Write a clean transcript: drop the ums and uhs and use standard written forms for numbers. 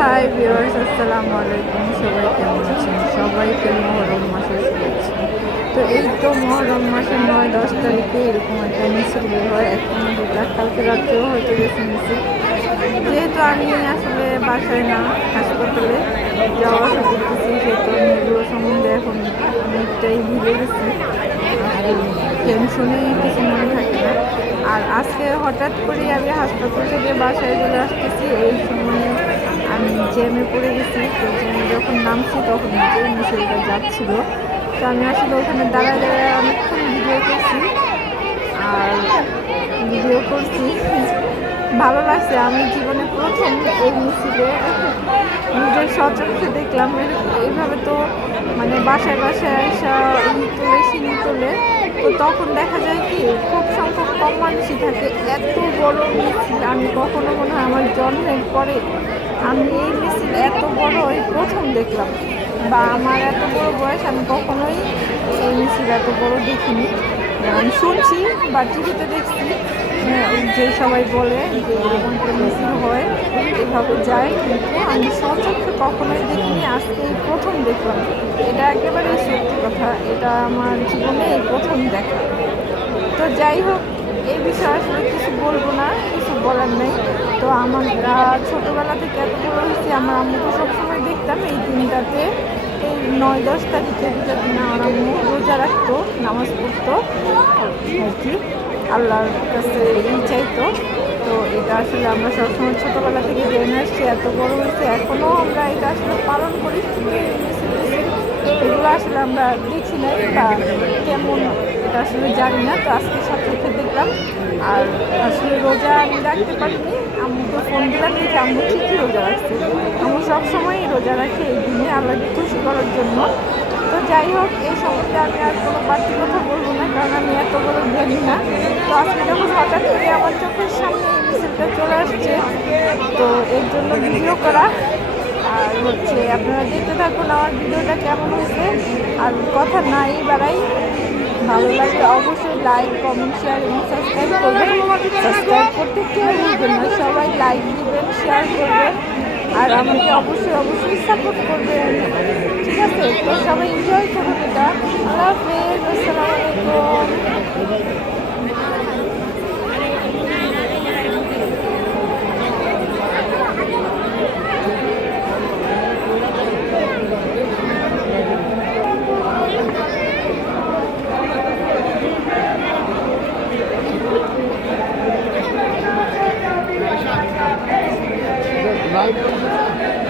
Hi viewers, আসসালামু আলাইকুম। সবাই কেমন আছেন? সবাইকে মহরম মাসের শুভেচ্ছা। তো এই তো মহরম মাসের 9-10 তারিখে এরকম একটা মিছিল বের হয়। এখন কালকে রাত্রেও হয়তো গেছে মিছিল। যেহেতু আমি আসলে বাসায় না, হাসপাতালে যাওয়া আসা করতেছি, সেহেতু আমি এগুলো সম্বন্ধে এখন অনেকটাই ভুলে গেছি। আর টেনশনে কিছু মনে থাকে না। আর আজকে হঠাৎ করে আমি হাসপাতাল থেকে বাসায় চলে আসতেছি, এই সময়ে আমি জ্যামে পড়ে গেছি। তো জ্যামে যখন নামছি তখন নিজেই মিছিলটা যাচ্ছিল। তো আমি আসলে ওখানে দাঁড়ায় দাঁড়ায় অনেকক্ষণ ভিডিও করছি। ভালো লাগছে। আমি জীবনে প্রথম এই মিছিলে নিজের স্বচক্ষে দেখলাম। এইভাবে তো মানে বাসায় বাসায় আসা তোলে সিঁড়ি তোলে, তো তখন দেখা যায় কি খুব সংখ্যক কম মানুষই থাকে। এত বড় মিছিল আমি কখনো মনে হয় আমার জন্মের পরে আমি এই মিছিল এত বড় এই প্রথম দেখলাম, বা আমার এত বড় বয়স আমি কখনোই এই মিছিল এত বড় দেখিনি। আমি শুনছি বা টিভিতে দেখছি যে সবাই বলে যে এরকম একটা মিছিল হয়, এভাবে যায়, কিন্তু আমি স্বচক্ষে কখনোই দেখিনি। আজকে এই প্রথম দেখলাম। এটা একেবারেই সত্যি কথা, এটা আমার জীবনে এই প্রথম দেখা। তো যাই হোক, এই বিষয়ে আসলে কিছু বলবো না, কিছু বলার নেই। তো আমার ছোটোবেলা থেকে এত বড় হয়েছি, আমার আম্মুকে সবসময় দেখতাম এই দিনটাতে, এই 9-10 তারিখে দুটো দিন আমার আম্মু রোজা রাখতো, নামাজ পড়তো আর কি, আল্লাহর কাছে চাইতো। তো এটা আসলে আমরা সবসময় ছোটোবেলা থেকে জেনে আসছি, এত বড় হয়েছে এখনও আমরা এটা আসলে পালন করি। কিন্তু এই মিছিল এগুলো আসলে আমরা দেখি নাই বা কেমন এটা আসলে জানি না। তো আজকে সচক্ষে দেখলাম। আর আসলে রোজা আমি রাখতে পারিনি, আম্মুকে ফোন দিলাম, দেখি আম্মু ঠিকই রোজা রাখছে। আম্মু সবসময়ই রোজা রাখে এই দিনে আল্লাহকে খুশি করার জন্য। তো যাই হোক, এই সম্বন্ধে আমি আর কোনো বাড়তি কথা বলবো না, কারণ আমি এত বড় জ্ঞানী না। তো আজকে যখন হঠাৎ করে আমার চোখের সামনে এই মিছিলটা চলে আসছে, তো এর জন্য ভিডিও করা। আর হচ্ছে আপনারা দেখতে থাকুন আমার ভিডিওটা কেমন হয়েছে। আর কথা নাই বাড়াই, ভালো লাগলে অবশ্যই লাইক, কমেন্ট, শেয়ার এবং সাবস্ক্রাইব করবেন। সাবস্ক্রাইব করতে কেউ ভুলবেন না, সবাই লাইক দিবেন, শেয়ার করবেন, আর আমাকে অবশ্যই সাপোর্ট করবেন। ঠিক আছে? তো সবাই এনজয় করুন এটা। আল্লাহ হাফেজ, আসসালামু আলাইকুম। Live